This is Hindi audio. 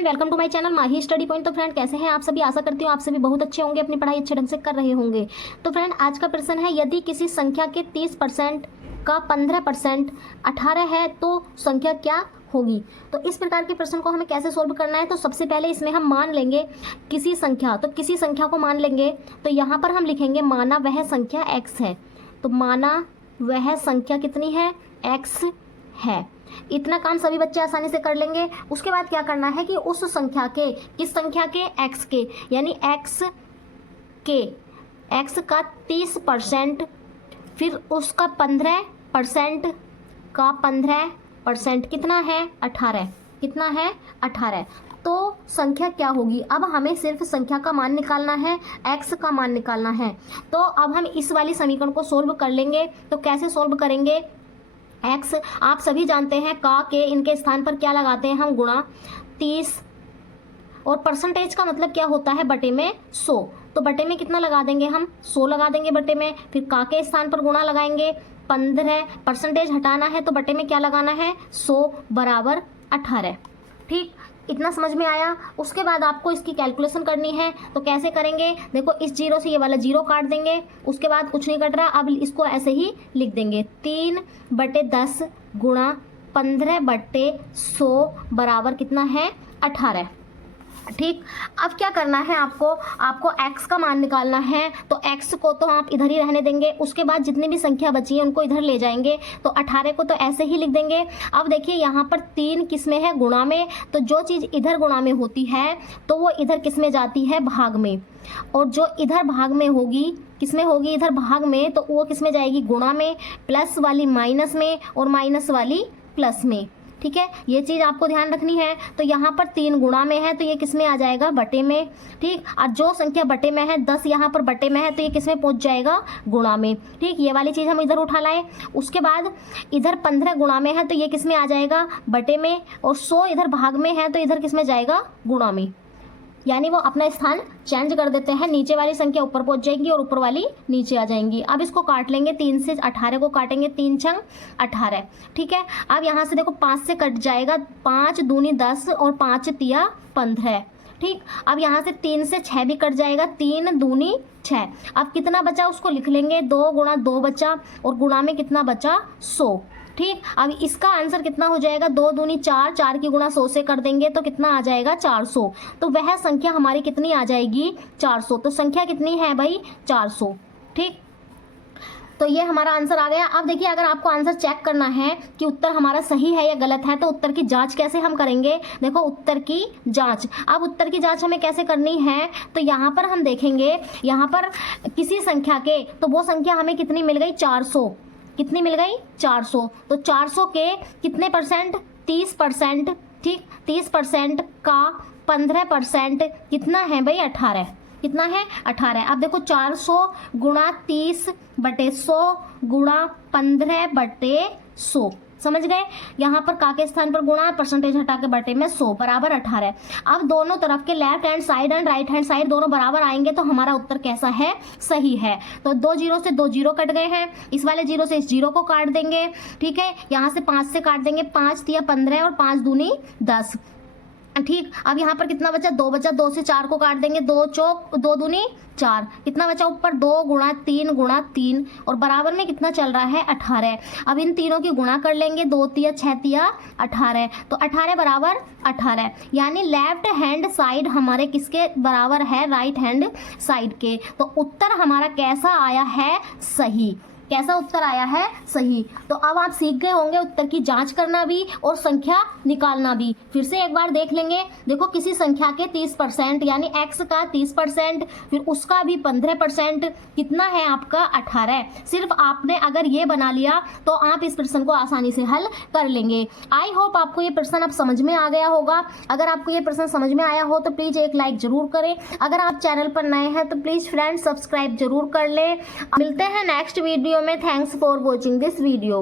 Friend, welcome to my channel Mahi study point. तो फ्रेंड, कैसे हैं आप सभी? आशा करती हूँ आप सभी बहुत अच्छे होंगे, अपनी पढ़ाई अच्छे ढंग से कर रहे होंगे। तो फ्रेंड, आज का प्रश्न है, यदि किसी संख्या के 30% का 15% 18 है तो संख्या क्या होगी। तो इस प्रकार के प्रश्न को हमें कैसे सोल्व करना है, तो सबसे पहले इसमें हम मान लेंगे किसी संख्या, तो किसी संख्या को मान लेंगे। तो यहाँ पर हम लिखेंगे माना वह संख्या x है। तो माना वह संख्या कितनी है? x है। इतना काम सभी बच्चे आसानी से कर लेंगे। उसके बाद क्या करना है कि उस संख्या के, किस संख्या के? x के, यानी x का 30%, फिर उसका 15% का 15% कितना है? 18। कितना है? 18। तो संख्या क्या होगी? अब हमें सिर्फ संख्या का मान निकालना है, x का मान निकालना है। तो अब हम इस वाली समीकरण को सोल्व कर लेंगे। तो कैसे सोल्व करेंगे? x आप सभी जानते हैं, का के इनके स्थान पर क्या लगाते हैं हम? गुणा 30। और परसेंटेज का मतलब क्या होता है? बटे में 100। तो बटे में कितना लगा देंगे हम? 100 लगा देंगे बटे में। फिर का के स्थान पर गुणा लगाएंगे 15, परसेंटेज हटाना है तो बटे में क्या लगाना है? 100 बराबर 18। ठीक, इतना समझ में आया। उसके बाद आपको इसकी कैलकुलेशन करनी है। तो कैसे करेंगे? देखो, इस जीरो से ये वाला जीरो काट देंगे। उसके बाद कुछ नहीं कट रहा, अब इसको ऐसे ही लिख देंगे 3/10 गुणा 15/100 बराबर कितना है? 18। ठीक, अब क्या करना है आपको x का मान निकालना है। तो x को तो आप इधर ही रहने देंगे। उसके बाद जितनी भी संख्या बची है उनको इधर ले जाएंगे। तो 18 को तो ऐसे ही लिख देंगे। अब देखिए, यहाँ पर 3 किस में है? गुणा में। तो जो चीज़ इधर गुणा में होती है तो वो इधर किस में जाती है? भाग में। और जो इधर भाग में होगी, किस में होगी? इधर भाग में, तो वो किस में जाएगी? गुणा में। प्लस वाली माइनस में और माइनस वाली प्लस में। ठीक है, ये चीज़ आपको ध्यान रखनी है। तो यहाँ पर 3 गुणा में है तो ये किस में आ जाएगा? बटे में। ठीक, और जो संख्या बटे में है, 10 यहाँ पर बटे में है तो ये किस में पहुँच जाएगा? गुणा में। ठीक, ये वाली चीज़ हम इधर उठा लाए। उसके बाद इधर 15 गुणा में है तो ये किस में आ जाएगा? बटे में। और 100 इधर भाग में है तो इधर किस में जाएगा? गुणा में। यानी वो अपना स्थान चेंज कर देते हैं। नीचे वाली संख्या ऊपर पहुंच जाएगी और ऊपर वाली नीचे आ जाएंगी। अब इसको काट लेंगे, 3 से 18 को काटेंगे, 3 छंग 18। ठीक है, अब यहाँ से देखो 5 से कट जाएगा, 5 दूनी 10 और 5 तिया 15। ठीक, अब यहाँ से 3 से 6 भी कट जाएगा, 3 दूनी 6। अब कितना बचा उसको लिख लेंगे, 2 गुणा 2 बचा और गुणा में कितना बचा? 100। ठीक, अब इसका आंसर कितना हो जाएगा? 2 दूनी 4, 4 की गुणा 100 से कर देंगे तो कितना आ जाएगा? 400। तो वह संख्या हमारी कितनी आ जाएगी? 400। तो संख्या कितनी है भाई? 400। ठीक, तो ये हमारा आंसर आ गया। अब देखिए, अगर आपको आंसर चेक करना है कि उत्तर हमारा सही है या गलत है, तो उत्तर की जांच कैसे हम करेंगे? देखो, उत्तर की जांच। अब उत्तर की जांच हमें कैसे करनी है? तो यहाँ पर हम देखेंगे, यहाँ पर किसी संख्या के, तो वो संख्या हमें कितनी मिल गई? 400। कितनी मिल गई? 400। तो 400 के कितने परसेंट? 30%। ठीक, 30% का 15% कितना है भाई? 18। कितना है? 18। अब देखो, 400 गुणा 30/100 गुणा 15/100। समझ गए? यहाँ पर का के स्थान पर गुणा, परसेंटेज हटा के बटे में 100 बराबर 18। अब दोनों तरफ के left hand side and right hand side दोनों बराबर आएंगे तो हमारा उत्तर कैसा है? सही है। तो 2 जीरो से 2 जीरो कट गए हैं, इस वाले जीरो से इस जीरो को काट देंगे। ठीक है, यहाँ से 5 से काट देंगे, 5 तिया 15 और 5 दूनी 10। ठीक, अब यहाँ पर कितना बचा? 2 बचा, 2 से 4 को काट देंगे, 2 चौक 2 दूनी 4। कितना बचा ऊपर? 2 गुणा 3 गुणा 3 और बराबर में कितना चल रहा है? 18। अब इन तीनों की गुणा कर लेंगे, 2 तिया 6 तिया 18। तो 18 बराबर 18, यानी लेफ्ट हैंड साइड हमारे किसके बराबर है? राइट हैंड साइड के। तो उत्तर हमारा कैसा आया है? सही। कैसा उत्तर आया है? सही। तो अब आप सीख गए होंगे उत्तर की जांच करना भी और संख्या निकालना भी। फिर से एक बार देख लेंगे। देखो, किसी संख्या के 30% यानी x का 30%, फिर उसका भी 15% कितना है आपका? 18। सिर्फ आपने अगर ये बना लिया तो आप इस प्रश्न को आसानी से हल कर लेंगे। आई होप आपको ये प्रश्न अब समझ में आ गया होगा। अगर आपको ये प्रश्न समझ में आया हो तो प्लीज़ एक लाइक जरूर करें। अगर आप चैनल पर नए हैं तो प्लीज़ फ्रेंड्स सब्सक्राइब जरूर कर लें। मिलते हैं नेक्स्ट वीडियो में। Thanks for watching this video.